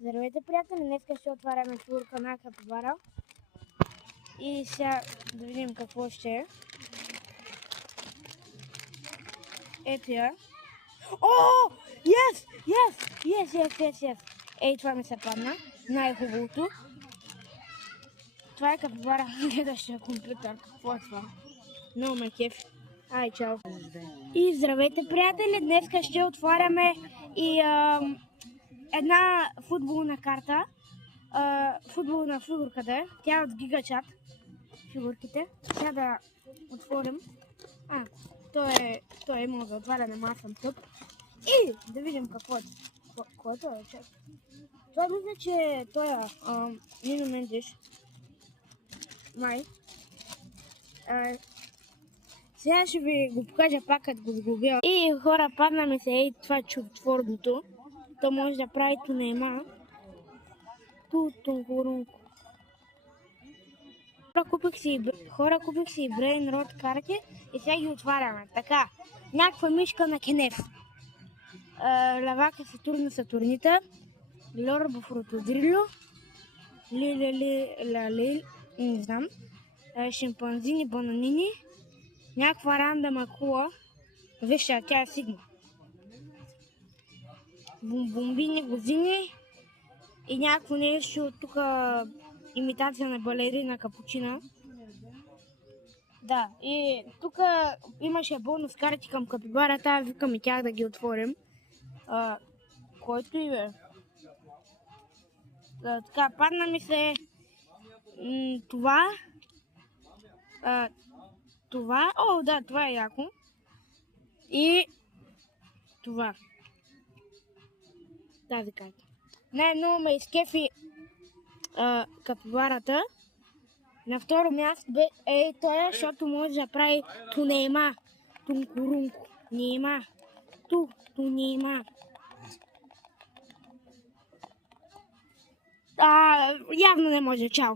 Здравейте, приятели! Днеска ще отваряме фигурка на капибара. И сега да видим какво ще е. Ето я. О! Yes! Ей, това ми се падна. Най-хубавото. Това е капибара, гледащия компютър. Какво е това? Много ме кеф. Ай, чао! И здравейте, приятели! Днеска ще отваряме и една футболна карта. Футболна фигурка да е. Тя е от GigaChat. Фигурките. Сега да отворим. Той е имало за отваряне, но аз съм тъп. И да видим какво е. Кой е това? Това мисля, че той е Нино Мендиш. Май. Сега ще ви го покажа пак, като го сглобя. И хора, падна ми се това чудотворното. То може да прави тунема. Тункурунко. Хора, купих си Brain Rot карти и сега ги отваряме. Така, някаква мишка на Кенеф. Лавака Сатурнита. Лорба Фрутодрило. Не знам. Шимпанзини, бананини. Някаква рандама кула. Вижте, тя е Сигма. Бомбини, гозини. И някакво нещо тук, имитация на балерина капучина. Да, и тук имаше бонус карти към капибарата, викам и тях да ги отворим. Който и бе. Така, падна ми се това. Това е яко. И това. Тази карта. Най-много ме изкефи капибарата. На второ място бе той, защото може да прави тунема. Тункурунко. Нема. Тунема. Явно не може. Чао.